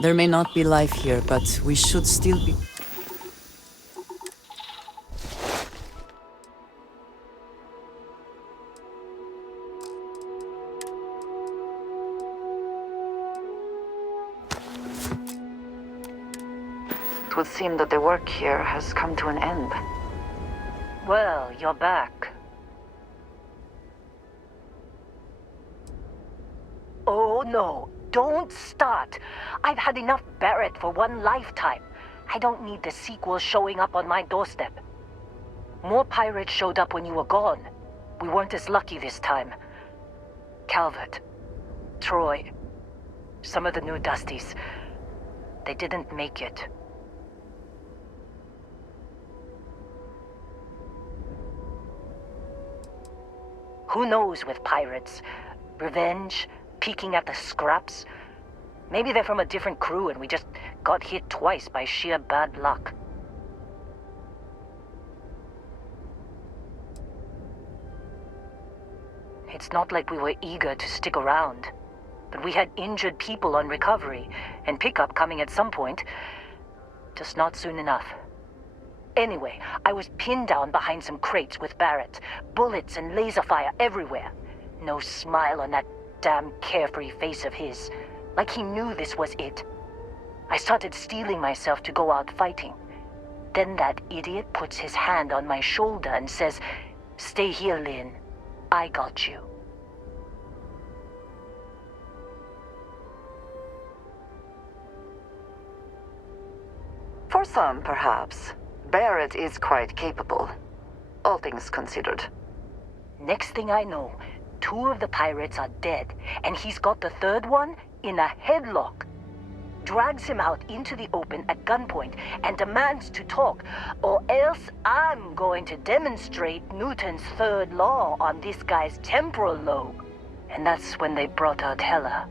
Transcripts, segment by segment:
There may not be life here, but we should still be... It would seem that the work here has come to an end. Well, you're back. Oh no, don't start. I've had enough Barrett for one lifetime. I don't need the sequel showing up on my doorstep. More pirates showed up when you were gone. We weren't as lucky this time. Calvert, Troy, some of the new Dusties, they didn't make it. Who knows with pirates? Revenge, peeking at the scraps. Maybe they're from a different crew and we just got hit twice by sheer bad luck. It's not like we were eager to stick around, but we had injured people on recovery and pickup coming at some point, just not soon enough. Anyway, I was pinned down behind some crates with Barrett, bullets and laser fire everywhere. No smile on that damn carefree face of his, like he knew this was it. I started steeling myself to go out fighting. Then that idiot puts his hand on my shoulder and says, "Stay here, Lynn. I got you." For some, perhaps. Barrett is quite capable, all things considered. Next thing I know, 2 of the pirates are dead, and he's got the third one in a headlock. Drags him out into the open at gunpoint and demands to talk, or else I'm going to demonstrate Newton's third law on this guy's temporal lobe. And that's when they brought out Hela.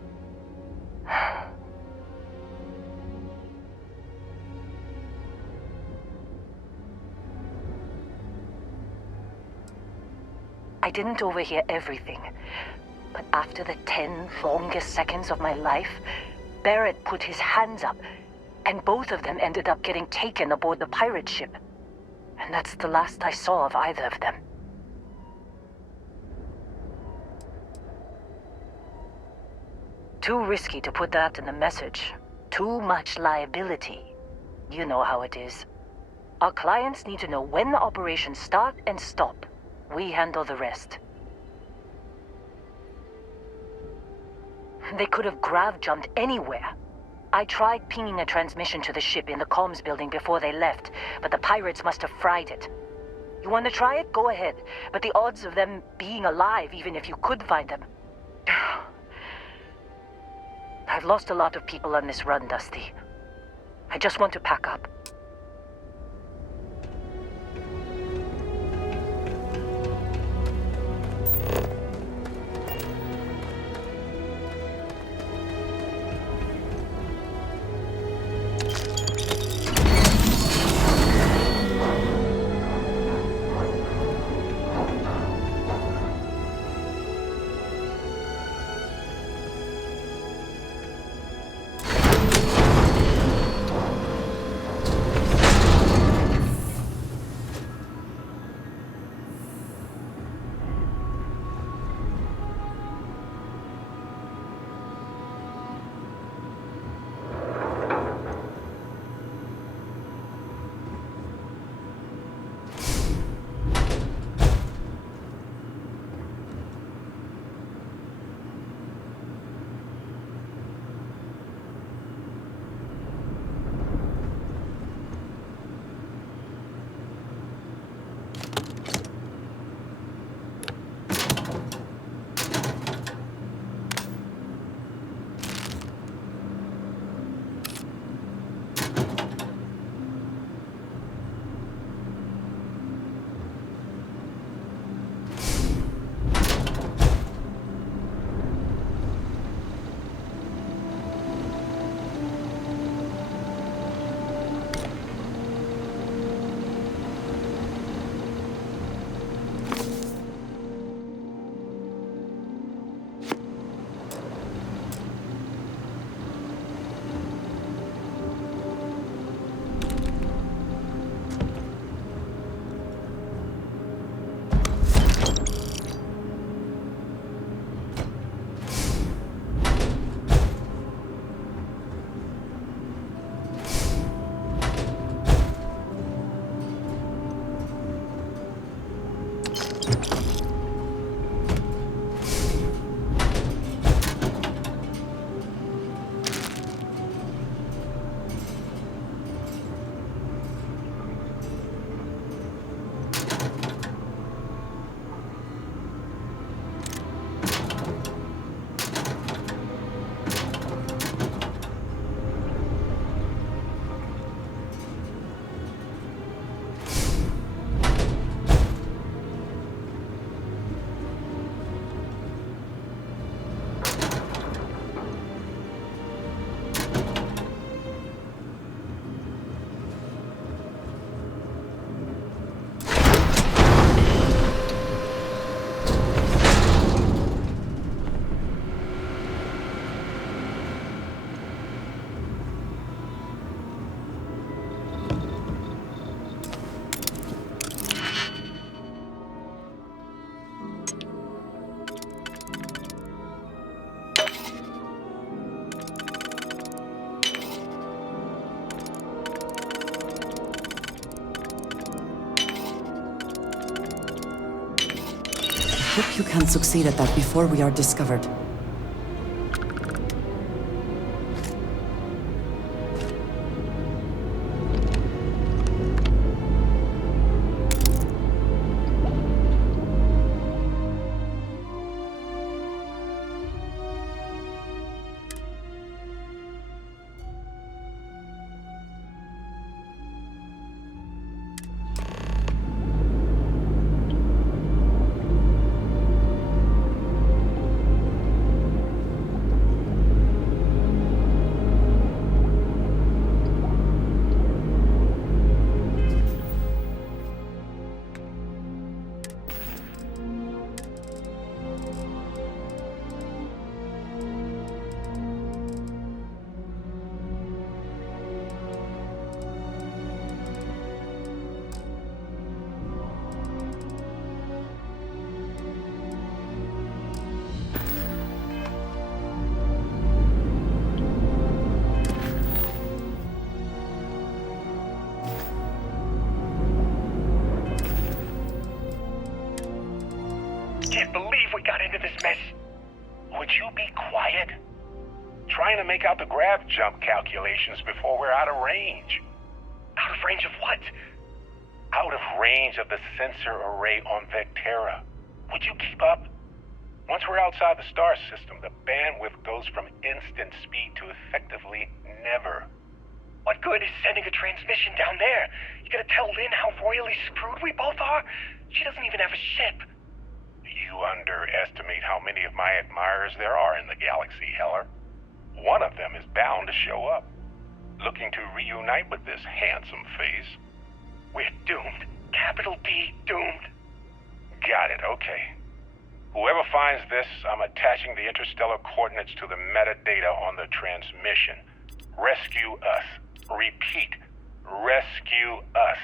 I didn't overhear everything, but after the 10 longest seconds of my life, Barrett put his hands up, and both of them ended up getting taken aboard the pirate ship. And that's the last I saw of either of them. Too risky to put that in the message. Too much liability. You know how it is. Our clients need to know when the operations start and stop. We handle the rest. They could have grav-jumped anywhere. I tried pinging a transmission to the ship in the comms building before they left, but the pirates must have fried it. You want to try it? Go ahead. But the odds of them being alive, even if you could find them... I've lost a lot of people on this run, Dusty. I just want to pack up. Hope you can succeed at that before we are discovered. Can't believe we got into this mess. Would you be quiet? Trying to make out the grav jump calculations before we're out of range. Out of range of what? Out of range of the sensor array on Vectera. Would you keep up? Once we're outside the star system, the bandwidth goes from instant speed to effectively never. What good is sending a transmission down there? You gonna tell Lynn how royally screwed we both are? She doesn't even have a ship. You underestimate how many of my admirers there are in the galaxy, Heller. One of them is bound to show up, looking to reunite with this handsome face. We're doomed. Capital D, doomed. Got it, okay. Whoever finds this, I'm attaching the interstellar coordinates to the metadata on the transmission. Rescue us. Repeat, rescue us.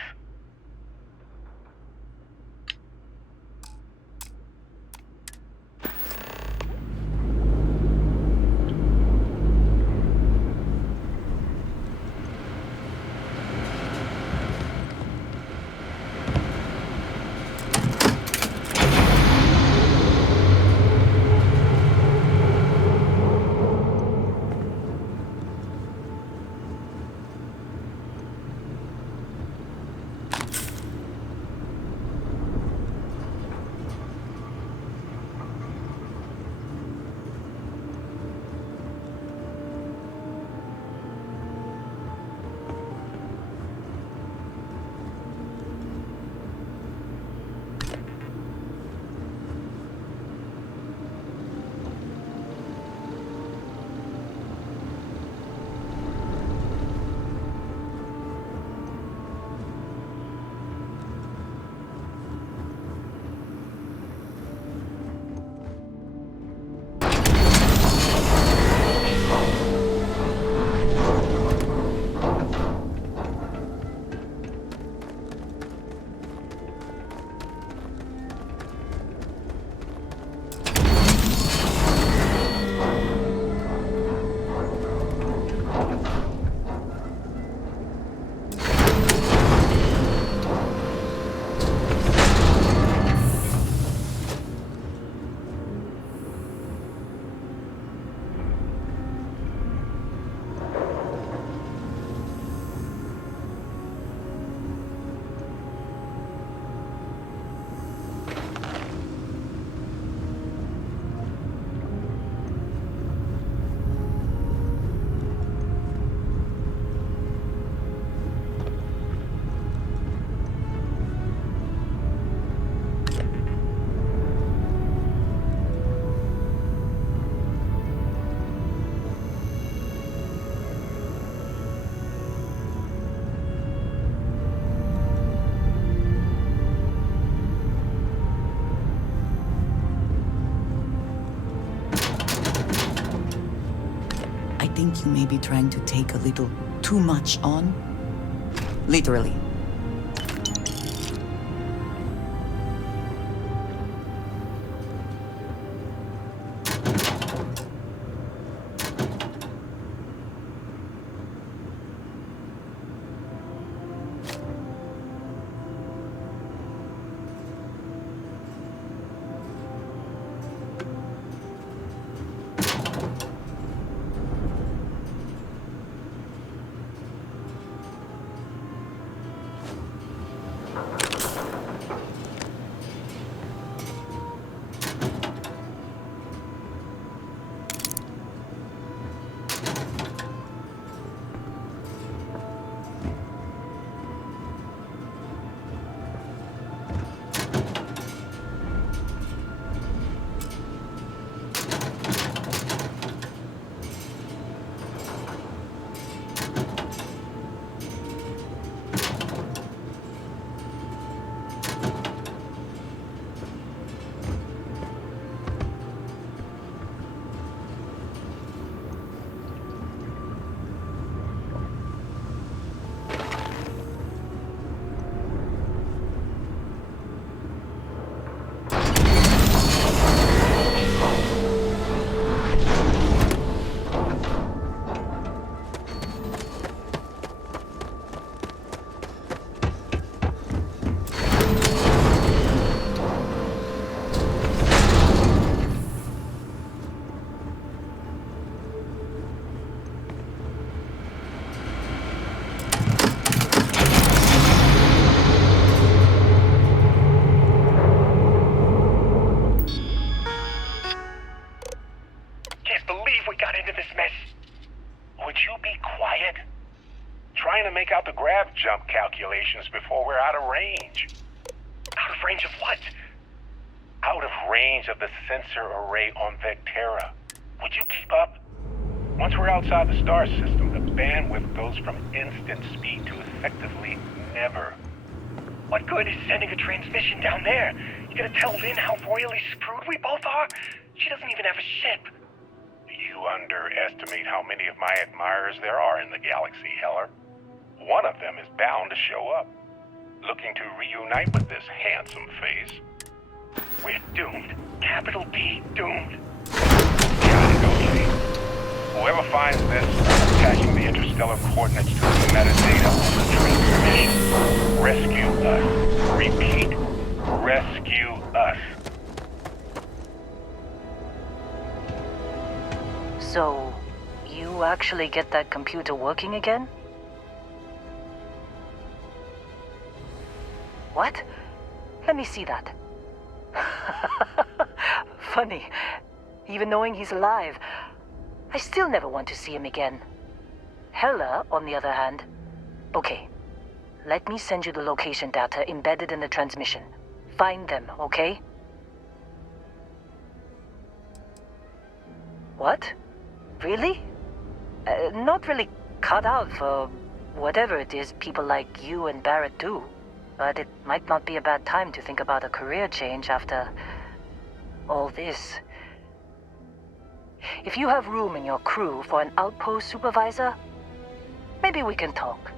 think you may be trying to take a little too much on. Literally. Trying to make out the grav jump calculations before we're out of range. Out of range of what? Out of range of the sensor array on Vectera. Would you keep up? Once we're outside the star system, the bandwidth goes from instant speed to effectively never. What good is sending a transmission down there? You gonna tell Lynn how royally screwed we both are? She doesn't even have a ship. You underestimate how many of my admirers there are in the galaxy, Heller. One of them is bound to show up, looking to reunite with this handsome face. We're doomed. Capital D, doomed. Gotta go, Lee. Whoever finds this, attaching the interstellar coordinates to the metadata on the transmission. Rescue us. Repeat, rescue us. So, you actually get that computer working again? What? Let me see that. Funny. Even knowing he's alive, I still never want to see him again. Hella, on the other hand. Okay. Let me send you the location data embedded in the transmission. Find them, okay? What? Really? Not really cut out for whatever it is people like you and Barrett do. But it might not be a bad time to think about a career change after all this. If you have room in your crew for an outpost supervisor, maybe we can talk.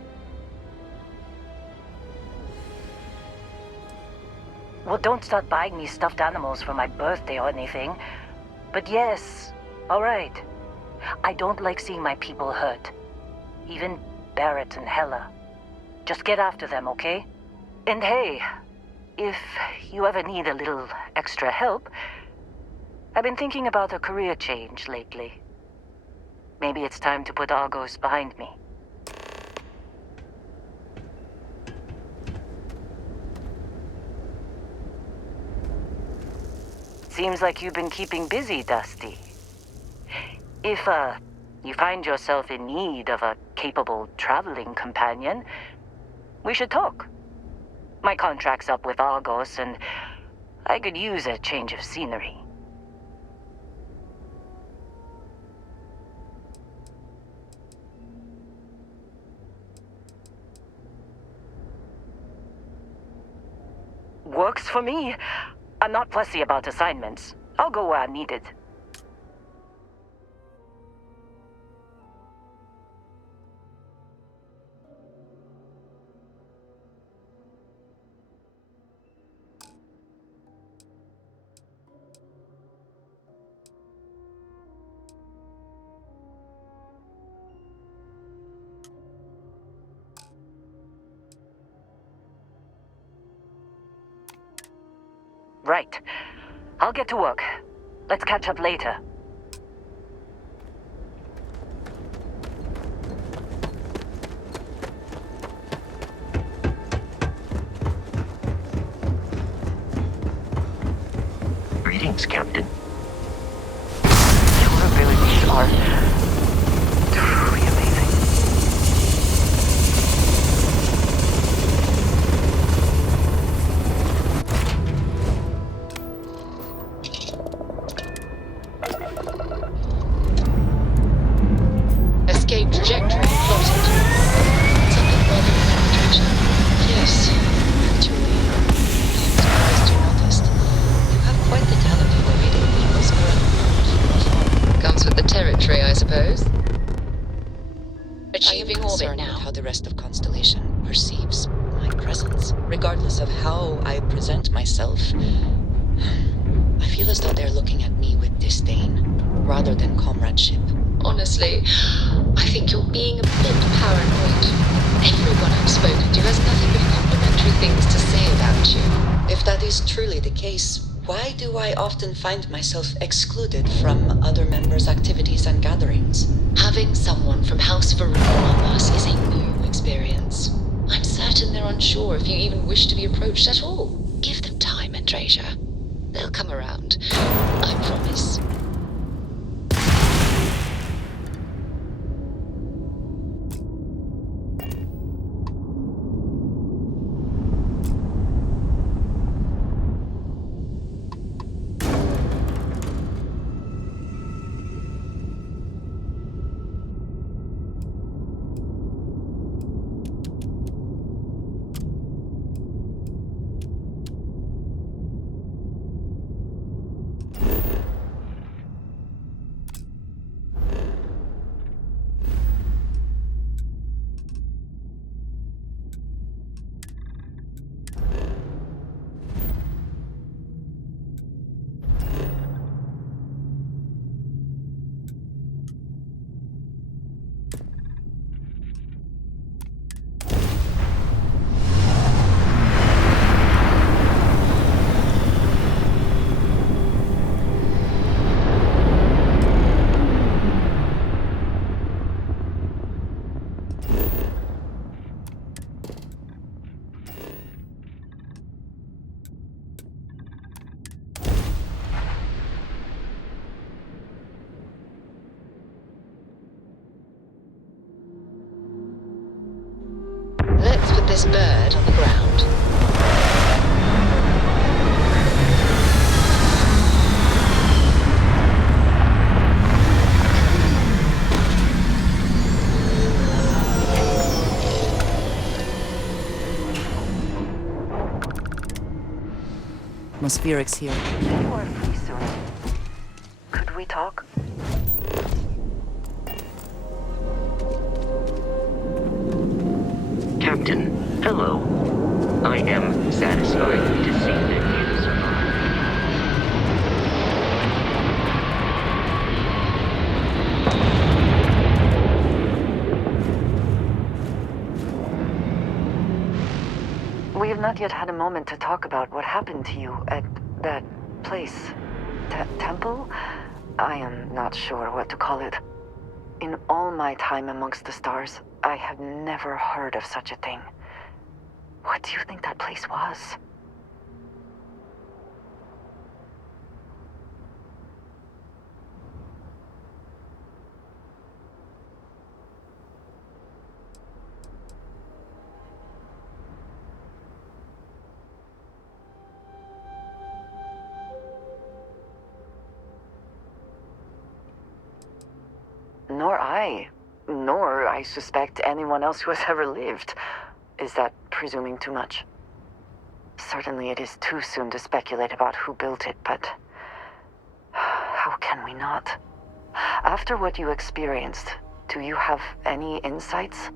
Well, don't start buying me stuffed animals for my birthday or anything. But yes, all right. I don't like seeing my people hurt. Even Barrett and Hella. Just get after them, okay? And hey, if you ever need a little extra help, I've been thinking about a career change lately. Maybe it's time to put Argos behind me. Seems like you've been keeping busy, Dusty. If, you find yourself in need of a capable traveling companion, we should talk. My contract's up with Argos, and I could use a change of scenery. Works for me. I'm not fussy about assignments. I'll go where I'm needed. Right. I'll get to work. Let's catch up later. Greetings, Captain. You really are truly amazing. Escape trajectory plotted. Something rather unusual. Yes, actually, I'm surprised you noticed. You have quite the talent for reading people's ground. Comes with the territory, I suppose. Achieving orbit now. With how the rest of Constellation perceives my presence, regardless of how I present myself. I feel as though they're looking at me with disdain, rather than comradeship. Honestly, I think you're being a bit paranoid. Everyone I've spoken to has nothing but complimentary things to say about you. If that is truly the case, why do I often find myself excluded from other members' activities and gatherings? Having someone from House Varun among us is a new experience. I'm certain they're unsure if you even wish to be approached at all. Give them time, Andrasia. They'll come around. I promise. Let's put this bird on the ground. Atmospherics here. You are free soon. Could we talk? Captain, hello. I am satisfied to see that you survived. We have not yet had a moment to talk about what happened to you at that place. Temple? I am not sure what to call it. In all my time amongst the stars, I have never heard of such a thing. What do you think that place was? Nor I suspect anyone else who has ever lived. Is that presuming too much? Certainly it is too soon to speculate about who built it, but how can we not? After what you experienced, do you have any insights?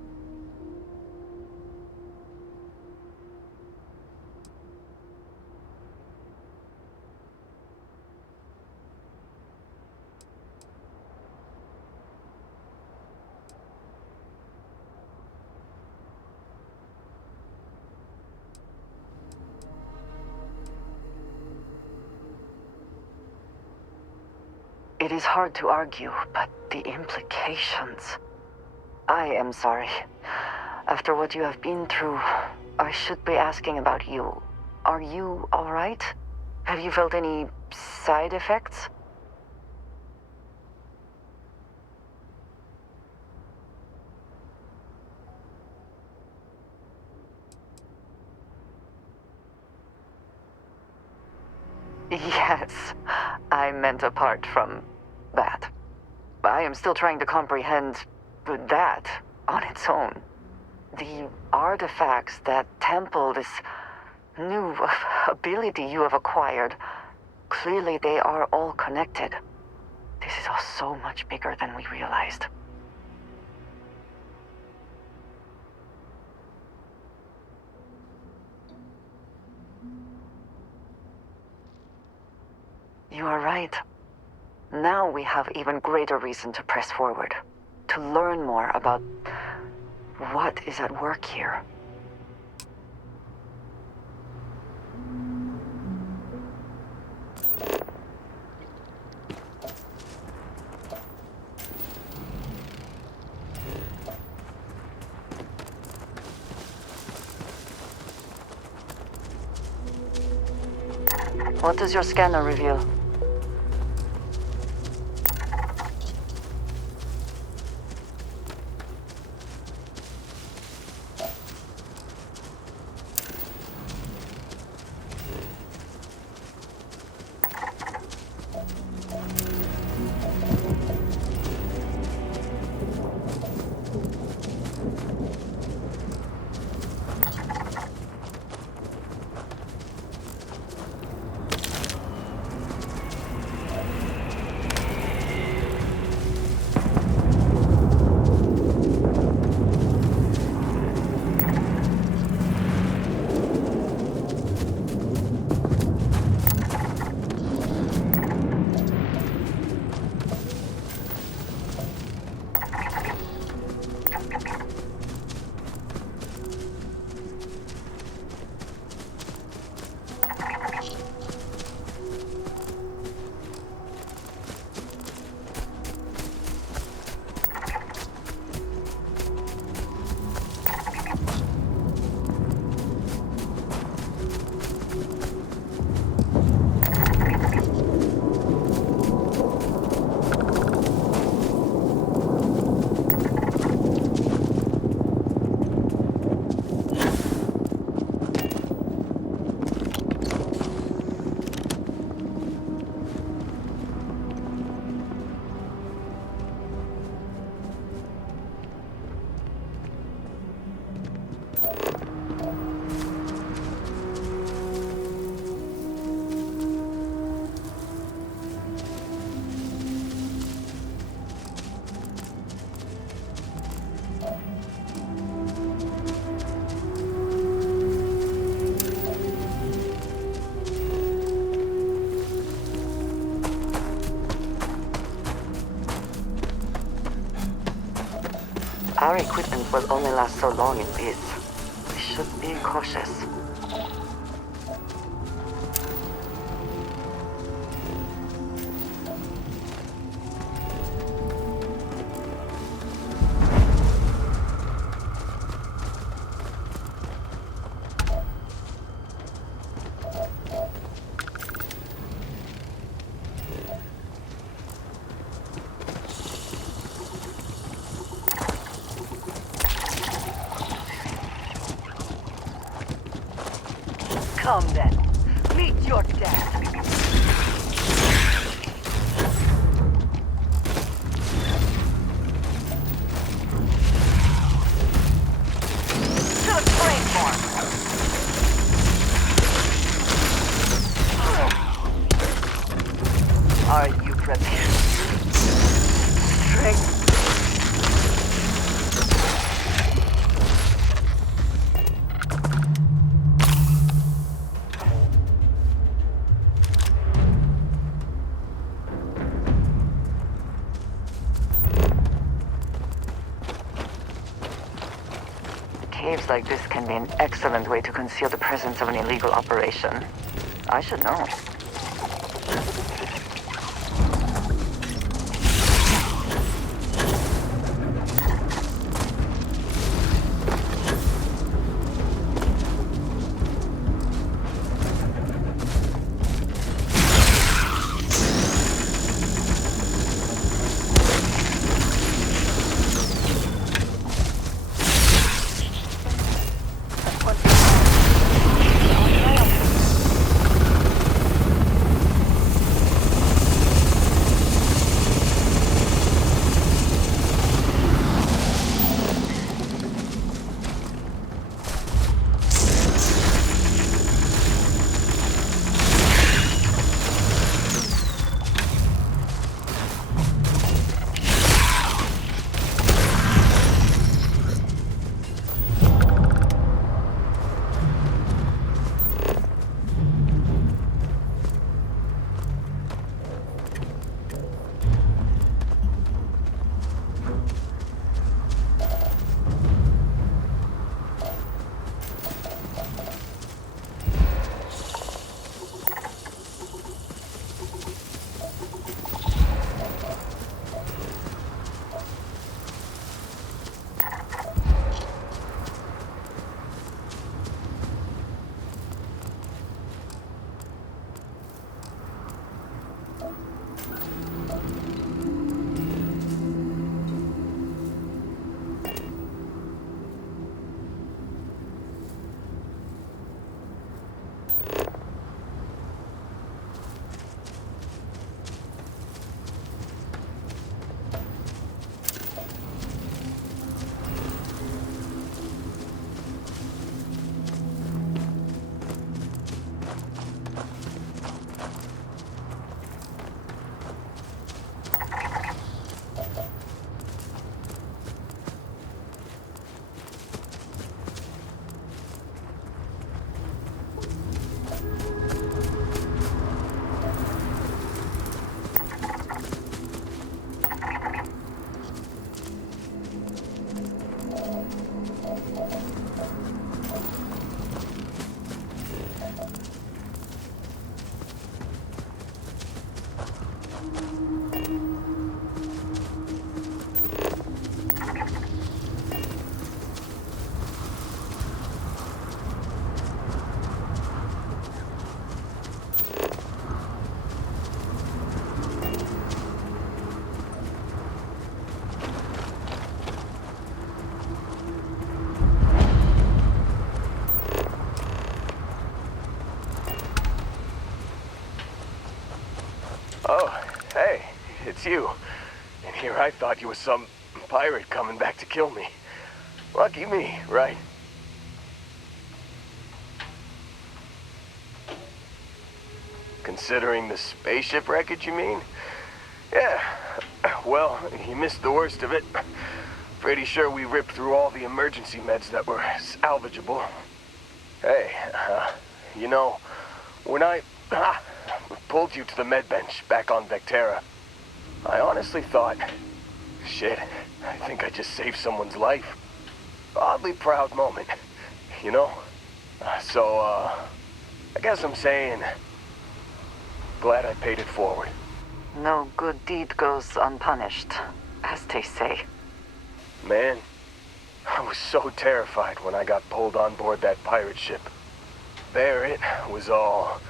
It is hard to argue, but the implications... I am sorry. After what you have been through, I should be asking about you. Are you all right? Have you felt any side effects? Yes, I meant apart from that. I am still trying to comprehend that on its own. The artifacts that temple this new ability you have acquired, clearly they are all connected. This is all so much bigger than we realized. You are right. Now we have even greater reason to press forward, to learn more about what is at work here. What does your scanner reveal? Our equipment will only last so long in this. We should be cautious. Come then. Meet your death. To the train farm. Are you prepared? Strength. Caves like this can be an excellent way to conceal the presence of an illegal operation. I should know. Oh, hey, it's you. And here I thought you were some pirate coming back to kill me. Lucky me, right? Considering the spaceship wreckage, you mean? Yeah, well, you missed the worst of it. Pretty sure we ripped through all the emergency meds that were salvageable. Hey, you know, when I pulled you to the med bench back on Vectera, I honestly thought, shit, I think I just saved someone's life. Oddly proud moment, you know? So, I guess I'm saying, glad I paid it forward. No good deed goes unpunished, as they say. Man, I was so terrified when I got pulled on board that pirate ship. Barrett was all,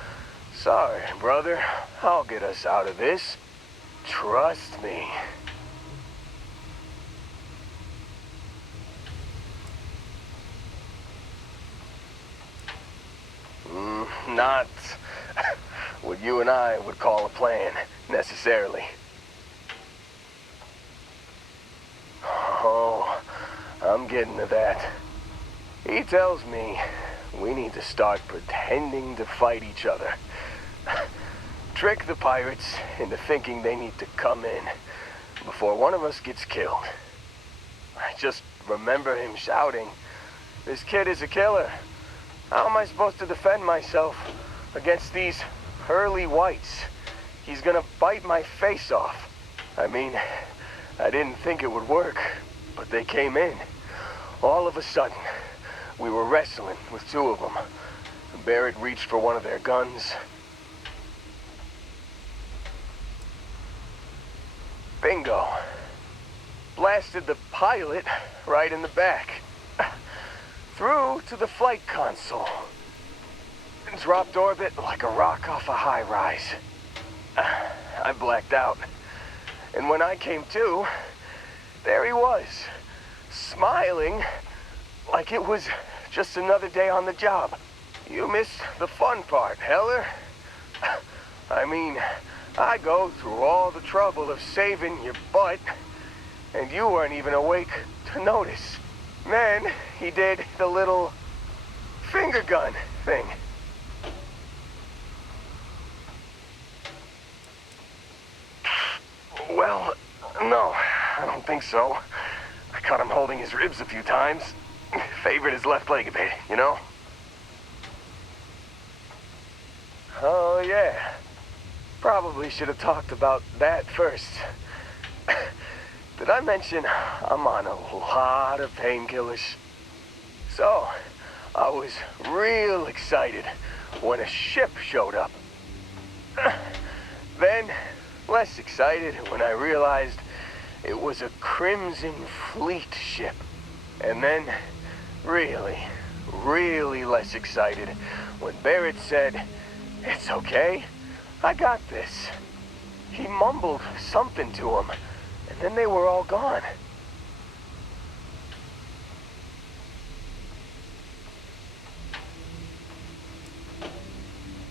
sorry, brother, I'll get us out of this. Trust me. Not what you and I would call a plan, necessarily. Oh, I'm getting to that. He tells me we need to start pretending to fight each other. Trick the pirates into thinking they need to come in before one of us gets killed. I just remember him shouting, "This kid is a killer. How am I supposed to defend myself against these early whites? He's gonna bite my face off." I mean, I didn't think it would work, but they came in. All of a sudden, we were wrestling with two of them. Barrett reached for one of their guns. Bingo. Blasted the pilot right in the back. Through to the flight console. Dropped orbit like a rock off a high-rise. I blacked out. And when I came to, there he was, smiling like it was just another day on the job. You missed the fun part, Heller. I mean, I go through all the trouble of saving your butt, and you weren't even awake to notice. Then he did the little finger gun thing. Well, no, I don't think so. I caught him holding his ribs a few times. Favored his left leg a bit, you know? Oh, yeah. Probably should have talked about that first. Did I mention I'm on a lot of painkillers? So, I was real excited when a ship showed up. Then, less excited when I realized it was a Crimson Fleet ship. And then, really, really less excited when Barrett said, "It's okay, I got this." He mumbled something to him, and then they were all gone.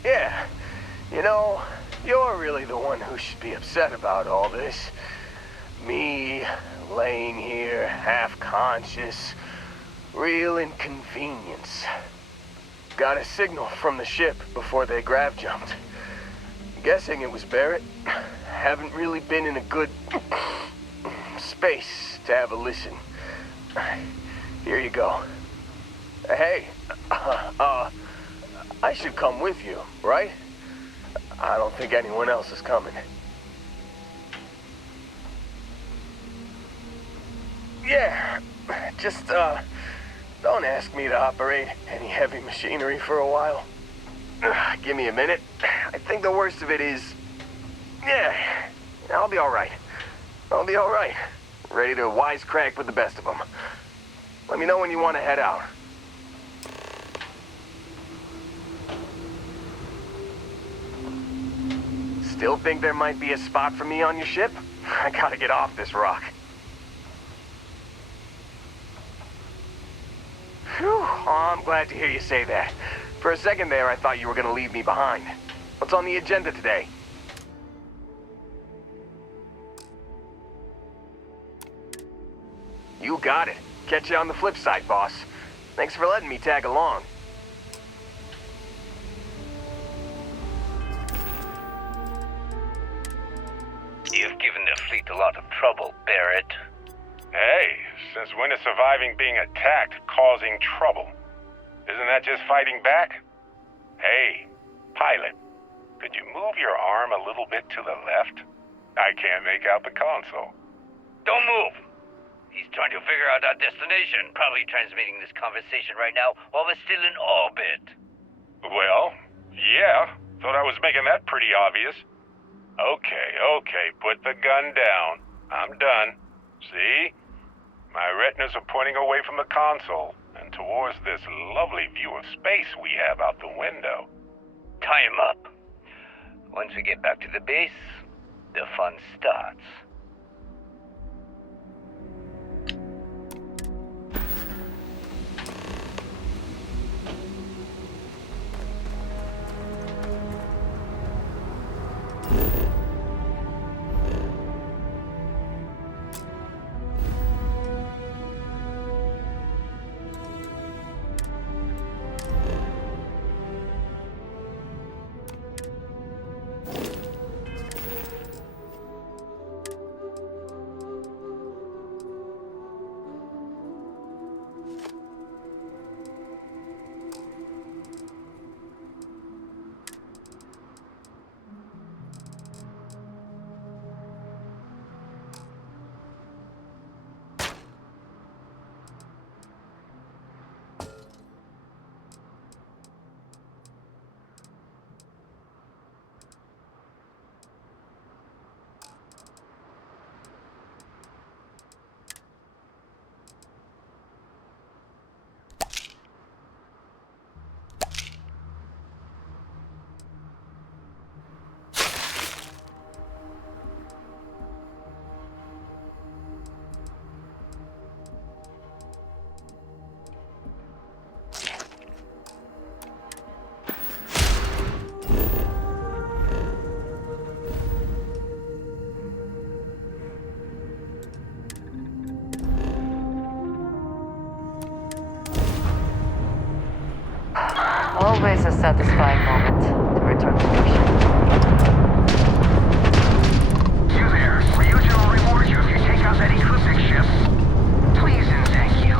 Yeah, you know, you're really the one who should be upset about all this. Me, laying here, half-conscious, real inconvenience. Got a signal from the ship before they grav-jumped. Guessing it was Barrett. Haven't really been in a good space to have a listen. Here you go. Hey, I should come with you, right? I don't think anyone else is coming. Yeah, just, don't ask me to operate any heavy machinery for a while. Give me a minute. I think the worst of it is... Yeah, I'll be alright. I'll be alright. Ready to wisecrack with the best of them. Let me know when you want to head out. Still think there might be a spot for me on your ship? I gotta get off this rock. Phew, oh, I'm glad to hear you say that. For a second there, I thought you were gonna leave me behind. What's on the agenda today? You got it. Catch you on the flip side, boss. Thanks for letting me tag along. You've given the fleet a lot of trouble, Barrett. Hey, since when is surviving being attacked causing trouble? Isn't that just fighting back? Hey, pilot, could you move your arm a little bit to the left? I can't make out the console. Don't move. He's trying to figure out our destination. Probably transmitting this conversation right now while we're still in orbit. Well, yeah. Thought I was making that pretty obvious. Okay, put the gun down. I'm done. See? My retinas are pointing away from the console and towards this lovely view of space we have out the window. Tie him up. Once we get back to the base, the fun starts. Always a satisfying moment to return to mission. You there. Ryujin will reward you if you take out that ecliptic ship. Please and thank you.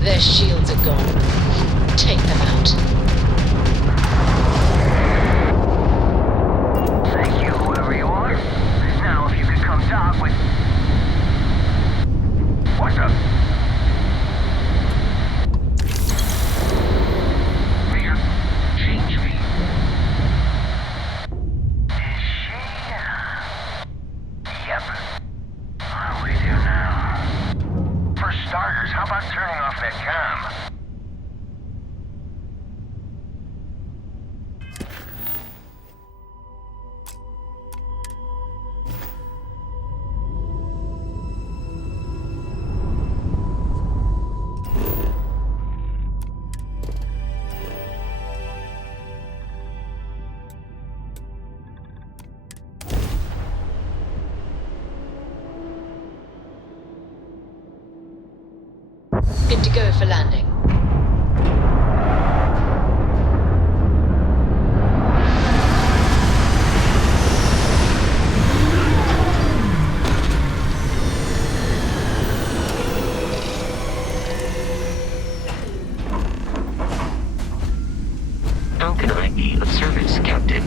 Their shields are gone. Take them out. Thank you, whoever you are. Now, if you could come down with... What's up? Change me. Is she... Yep. Are we there now? For starters, how about turning off that cam? Good to go for landing. How can I be of service, Captain?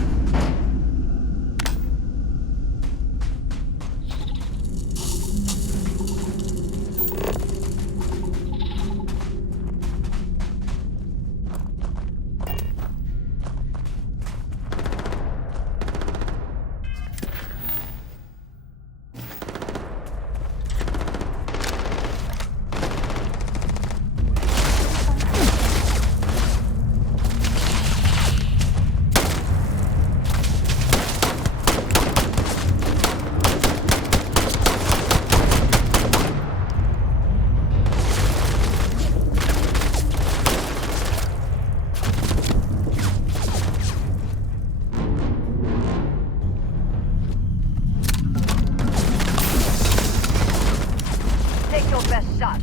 your best shot.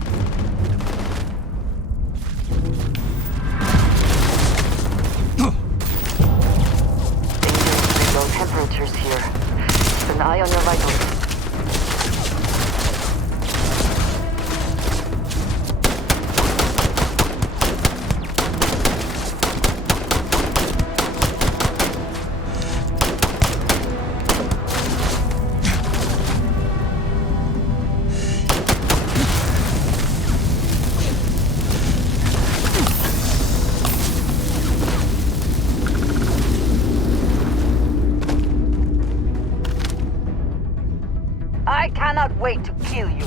Dangerously low temperatures here. Keep an eye on your vitals. I cannot wait to kill you.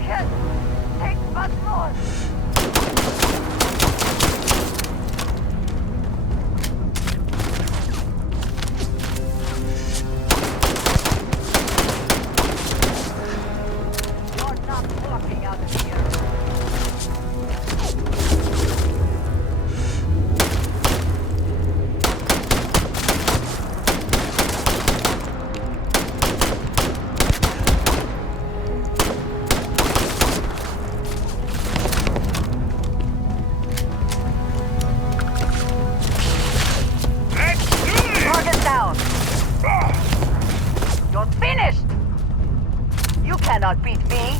Yes, take much more. You're not walking out of here. Target down. You're finished. You cannot beat me.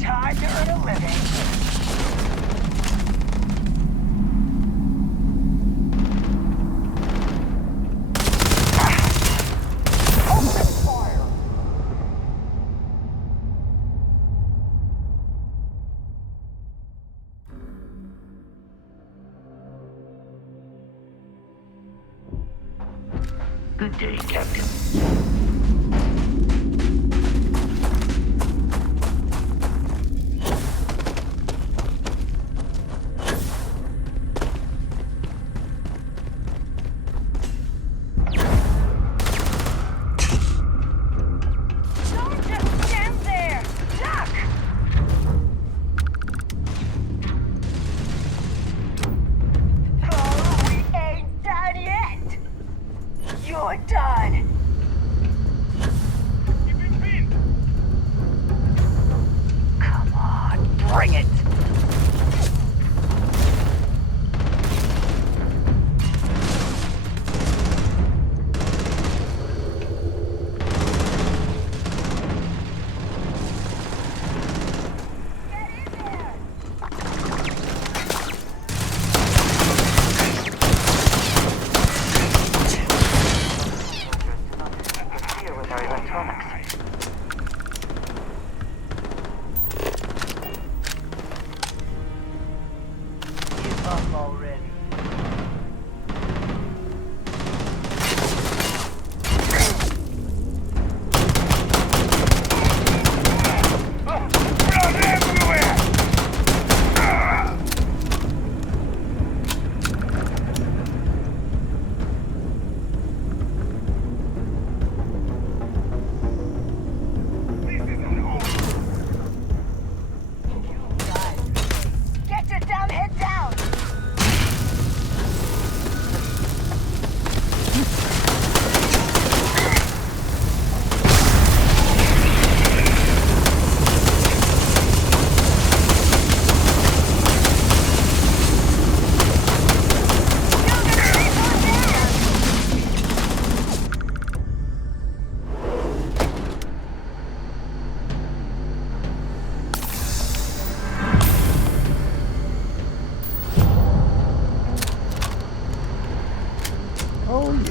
Time to earn a living. Good day, Captain. Don't just stand there. Duck. Oh, we ain't done yet. You're done. Come on, bring it.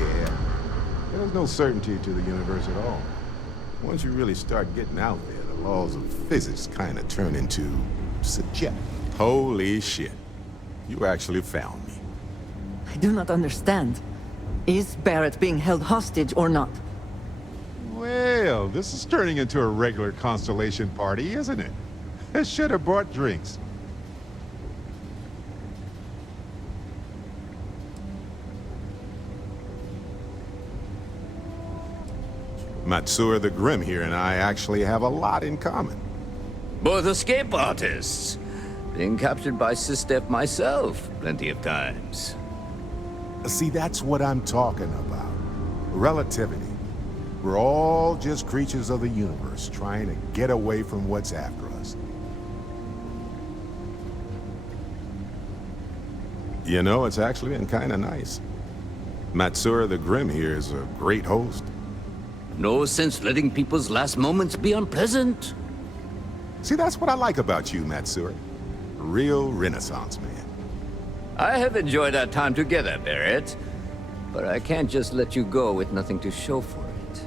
Yeah. There's no certainty to the universe at all. Once you really start getting out there, the laws of physics kind of turn into subjective. Holy shit. You actually found me. I do not understand. Is Barrett being held hostage or not? Well, this is turning into a regular Constellation party, isn't it? I should have brought drinks. Matsura the Grim here and I actually have a lot in common. Both escape artists. Being captured by Systef myself plenty of times. See, that's what I'm talking about. Relativity. We're all just creatures of the universe trying to get away from what's after us. You know, it's actually been kind of nice. Matsura the Grim here is a great host. No sense letting people's last moments be unpleasant. See, that's what I like about you, Matsura. Real Renaissance man. I have enjoyed our time together, Barrett. But I can't just let you go with nothing to show for it.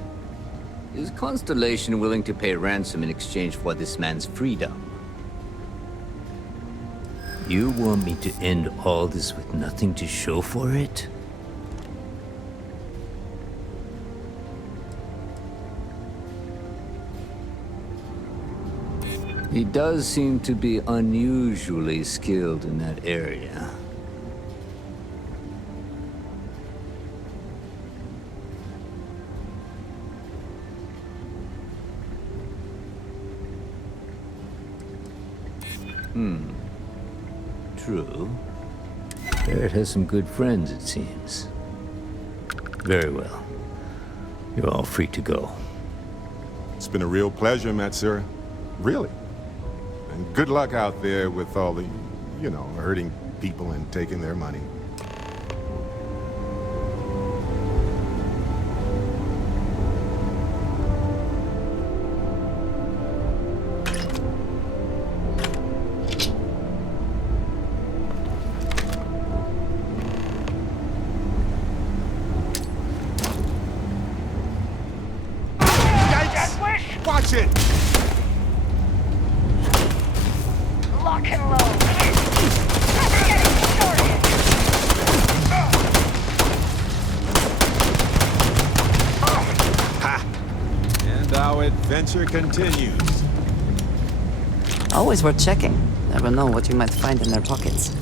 Is Constellation willing to pay ransom in exchange for this man's freedom? You want me to end all this with nothing to show for it? He does seem to be unusually skilled in that area. True. Barrett has some good friends, it seems. Very well. You're all free to go. It's been a real pleasure, Matsura. Really. And good luck out there with all the, you know, hurting people and taking their money. Watch it! Lock and load. Just getting started. Ha! And our adventure continues. Always worth checking. Never know what you might find in their pockets.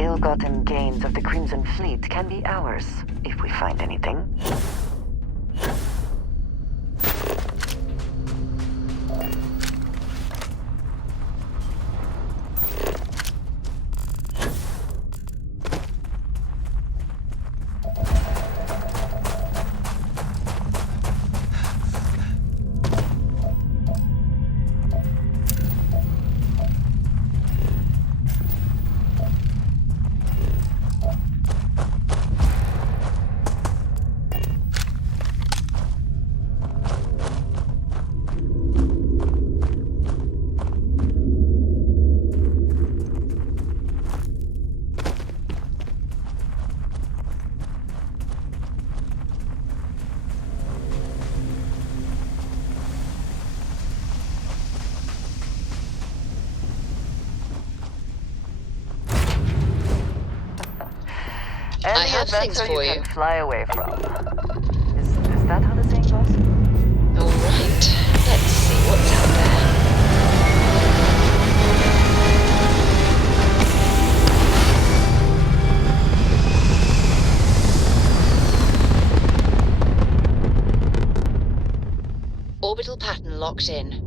Ill-gotten gains of the Crimson Fleet can be ours, if we find anything. I Any have things adventure for you you. can fly away from. Is that how the saying goes? Alright, let's see what's out there. Orbital pattern locked in.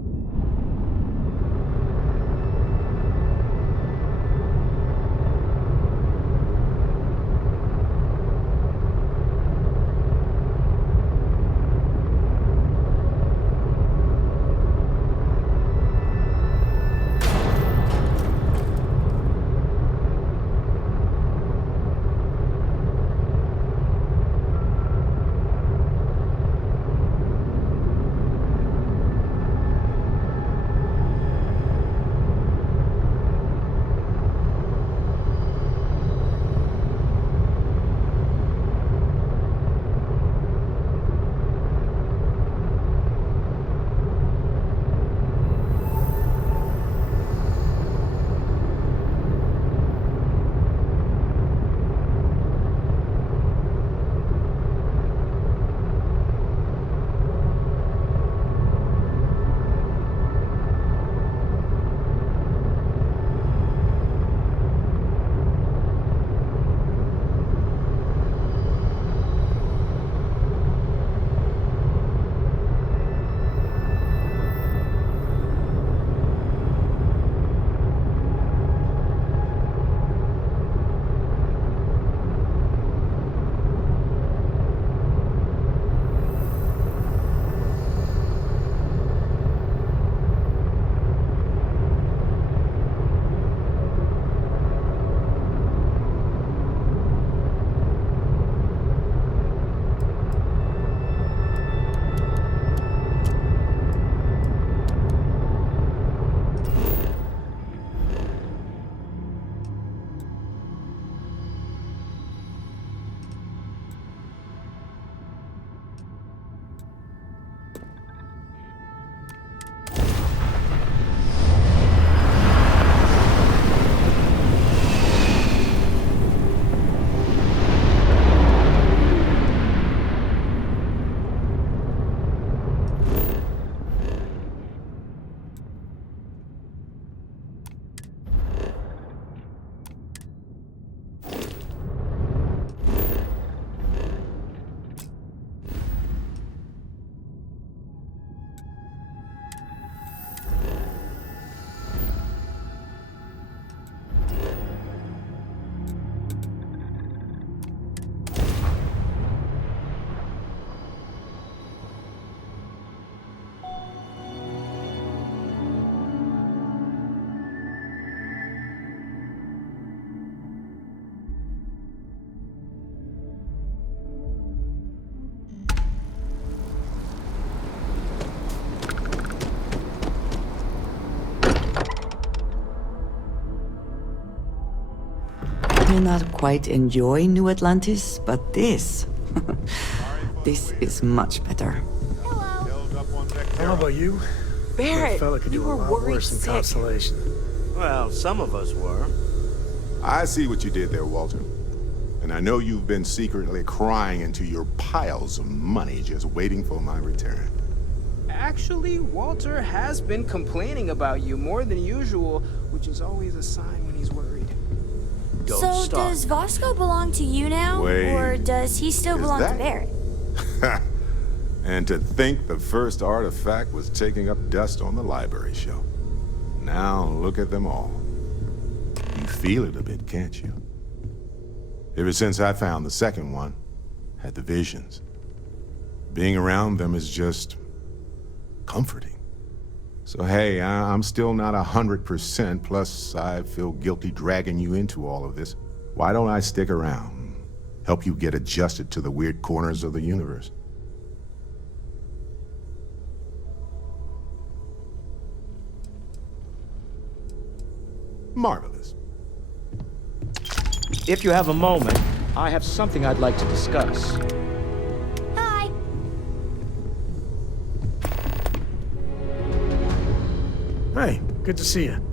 May not quite enjoy New Atlantis, but this... this is much better. How about you? Barrett, That fella could you do a were lot worried worse than sick. Constellation. Well, some of us were. I see what you did there, Walter. And I know you've been secretly crying into your piles of money just waiting for my return. Actually, Walter has been complaining about you more than usual, which is always a sign when he's worried. Don't So start. does Vasco belong to you now? Wait, or does he still is belong that- to Barrett? And to think the first artifact was taking up dust on the library shelf. Now look at them all. You feel it a bit, can't you? Ever since I found the second one, had the visions. Being around them is just comforting. So hey, I'm still not 100%, plus I feel guilty dragging you into all of this. Why don't I stick around, help you get adjusted to the weird corners of the universe? Marvelous. If you have a moment, I have something I'd like to discuss. Hi. Hey, good to see you.